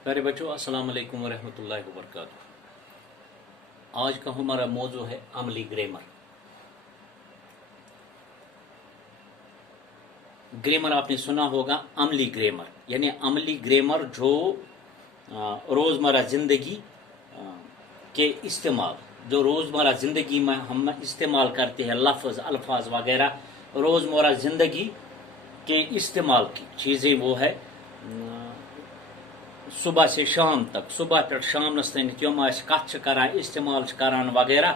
प्यारे बच्चों, अस्सलाम वालेकुम वरहमतुल्लाहि वबरकातुहू। आज का हमारा मौजू है अमली ग्रामर। ग्रामर आपने सुना होगा, अमली ग्रामर यानी अमली ग्रामर जो रोज़मर्रा ज़िंदगी के इस्तेमाल, जो रोज़मर्रा ज़िंदगी में हम इस्तेमाल करते हैं, लफ्ज़ अल्फाज वगैरह रोज़मर्रा ज़िंदगी के इस्तेमाल की चीज़ें वो है सुबह से शाम तक, सुबह पे शाम तक यम कत करान इस्तेमाल करान वगैरह,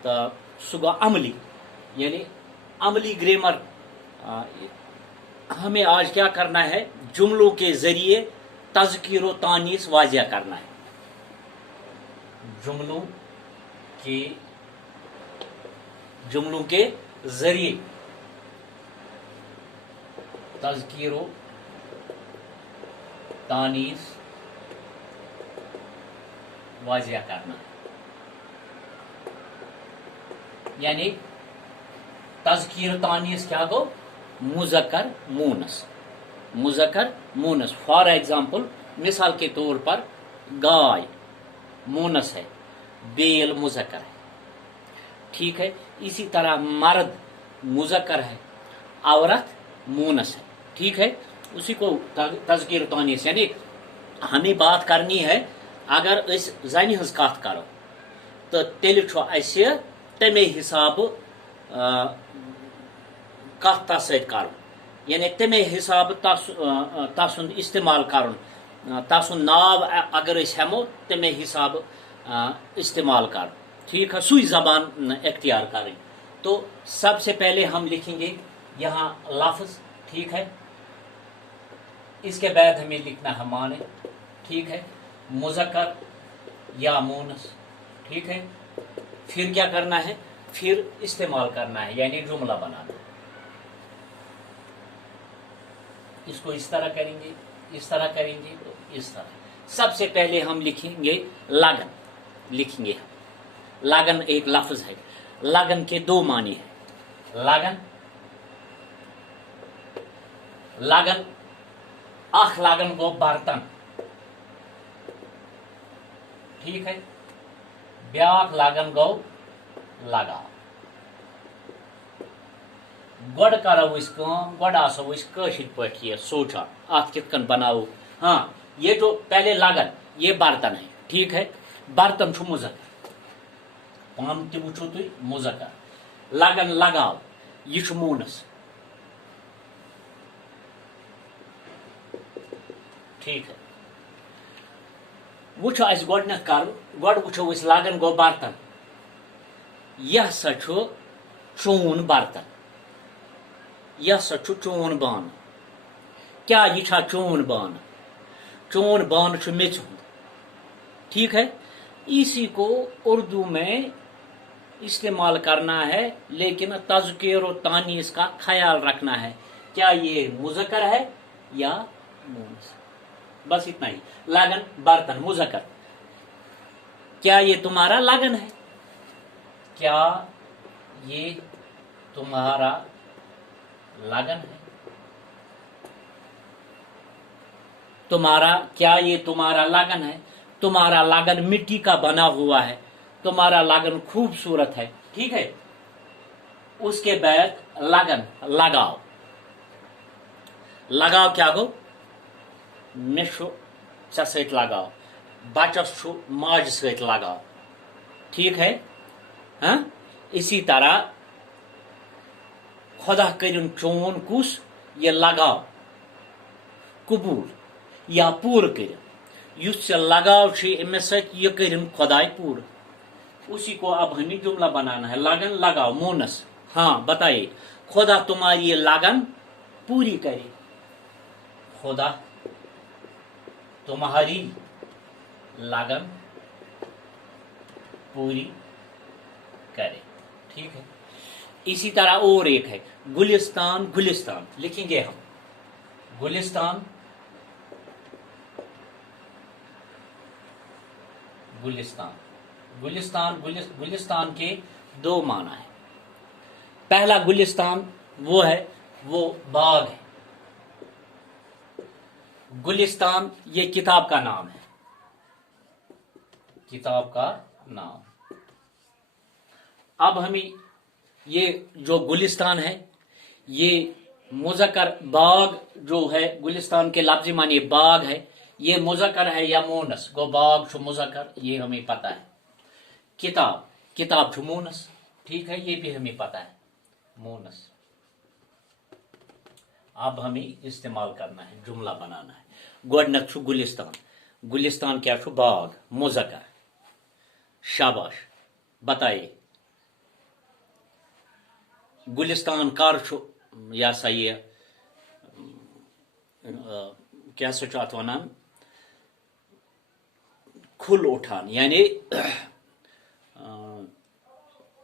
तो सुबह अमली यानी अमली ग्रामर। हमें आज क्या करना है, जुमलों के जरिए तज़कीर व तानीस वाज़िया करना है। जुमलों के जरिए तज़कीर व तानीस वाज़िया करना है। यानी तज़कीर तानीस क्या गो, मुज़क्कर मूनस। फॉर एग्जाम्पल, मिसाल के तौर पर गाय मूनस है, बेल मुज़क्कर है, ठीक है। इसी तरह मर्द मुज़क्कर है, औरत मूनस है, ठीक है। उसी को तज़कीर तानीस यानी हमें बात करनी है। अगर इस ज़नि हज़ कथ करो तो तेल तमे हिसाब कथ तस कर, यानी तमे हिसाब तसुंद इस्तेमाल कर, तसुंद नाव अगर हेमो तमे हिसाब इस्तेमाल कर, ठीक है। सुई जबान इख्तियार करें। तो सबसे पहले हम लिखेंगे यहाँ लफ्ज़, ठीक है। इसके बाद हमें लिखना है माने, ठीक है, मुज़क्कर या मूनस, ठीक है। फिर क्या करना है, फिर इस्तेमाल करना है यानी जुमला बनाना। इसको इस तरह करेंगे, इस तरह करेंगे, तो इस तरह। सबसे पहले हम लिखेंगे लगन, लिखेंगे हम लगन एक लफ्ज है। लगन के दो मानी है। लगन अख लगन गो बर्तन, ठीक है। ब्याक लगन गो लगा। गोड करो गोड आसो कशिर पे सोचा अत कितकन बनाओ। हाँ, ये जो पहले लगन ये बर्तन है, ठीक है। बर्तन छु मुज़क्कर, पान ते वुचो तुई मुज़क्कर। लगन लगाओ ये छु मूनस, ठीक है। वुचो अस गोडनेथ कर, गोड वुचो अस लगन गो बर्तन, यह सा छु चोन बर्तन, यह सा छु चोन बान। क्या ये छा चोन बान? चोन बान छु मेच हुंद, ठीक है। इसी को उर्दू में इस्तेमाल करना है, लेकिन तज़कीर व तानीस का ख्याल रखना है। क्या ये मुज़क्कर है या मूनस? बस इतना ही। लगन बर्तन मुज़क्कर। क्या ये तुम्हारा लगन है? क्या ये तुम्हारा लगन है? तुम्हारा, क्या ये तुम्हारा लगन है? तुम्हारा लगन मिट्टी का बना हुआ है, तुम्हारा लगन खूबसूरत है, ठीक है। उसके बाद लगन लगाओ। लगाओ क्या गो, मे च सत लगाओ, बचस छु माज सत लगाओ, ठीक है। हाँ, इसी तरह खुदा करिन चोन कुस ये लगाओ कबूल या पूर कर, युस लगाव अमिस सत ये करिन खुदाई पूर। उसी को अब हमें जुमला बनाना है। लगन लगाओ मूनस। हाँ, बताइए, खुदा तुम्हारी ये लगन पूरी करे। खुदा तुम्हारी लगन पूरी करे, ठीक है। इसी तरह और एक है गुलिस्तान। गुलिस्तान लिखेंगे हम, गुलिस्तान, गुलिस्तान, गुलिस्तान, गुलिस्तान के दो माना है। पहला गुलिस्तान वो है, वो बाग है। गुलिस्तान ये किताब का नाम है, किताब का नाम। अब हमें ये जो गुलिस्तान है, ये मुज़क्कर बाग जो है, गुलिस्तान के लफ्ज़ी मानी बाग है, ये मुज़क्कर है या मोनस, गो बाग छो मुज़क्कर, ये हमें पता है। किताब, किताब छो मोनस, ठीक है, ये भी हमें पता है, मोनस। अब हमें इस्तेमाल करना है, जुमला बनाना है। गोडनक छो गुलिस्तान, गुलिस्तान क्या छो, बाग, मुज़क्कर। शाबाश, बताइए गुलिस्तान कार छो या सा ये क्या सो अत वनान, खुल उठान, यानी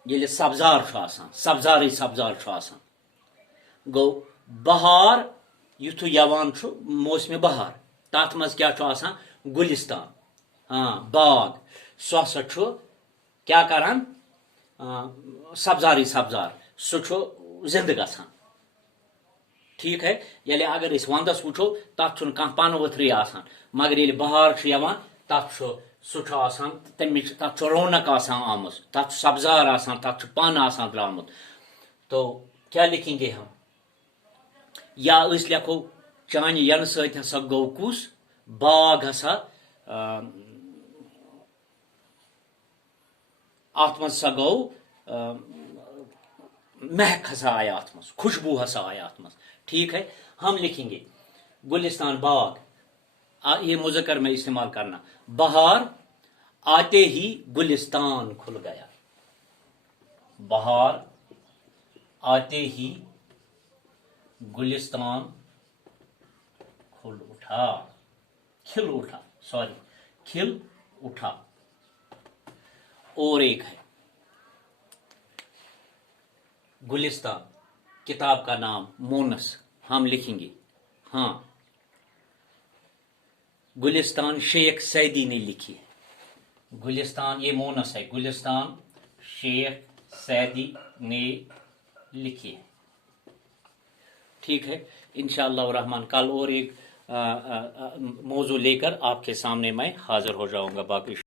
ये सब्जार छो आसान, सब्जारी सब्जार छो आसान। गो बहार युथु यवान छो, मौसम बहार, तथ मज क्या छो आसान, गुलिस्तान, हाँ बाग, सो हसा छो क्या करान, सब्जारी सब्जार, सो छो जिंद गसान, ठीक है। ये अगर इस वंदस वुचो तथ छुन कह पन वथरी आसान, मगर ये बहार छ यवान तथ छो सो छ आसान, तमिच तथ छ रौनक आसान आमुस, तथ सब्जार आसान, तथ छ पन आसान द्रामुत। तो क्या लिखेंगे हम, या इस लिखो चान यन सत हसा गो कुस, बाग हसा अत मज सा गो महक हसा आया अत मज, खुशबू हसा आया अत मज, ठीक है। हम लिखेंगे गुलिस्तान बाग, ये मुज़क्कर में इस्तेमाल करना, बहार आते ही गुलिस्तान खुल गया, बहार आते ही गुलिस्तान खुल उठा, खिल उठा, सॉरी खिल उठा। और एक है गुलिस्तान, किताब का नाम, मोनस, हम लिखेंगे, हाँ गुलिस्तान शेख सैदी ने लिखी है, गुलिस्तान ये मोनस है, गुलिस्तान शेख सैदी ने लिखी है, ठीक है। इंशाअल्लाह रहमान कल और एक मौजू लेकर आपके सामने मैं हाजिर हो जाऊंगा। बाकी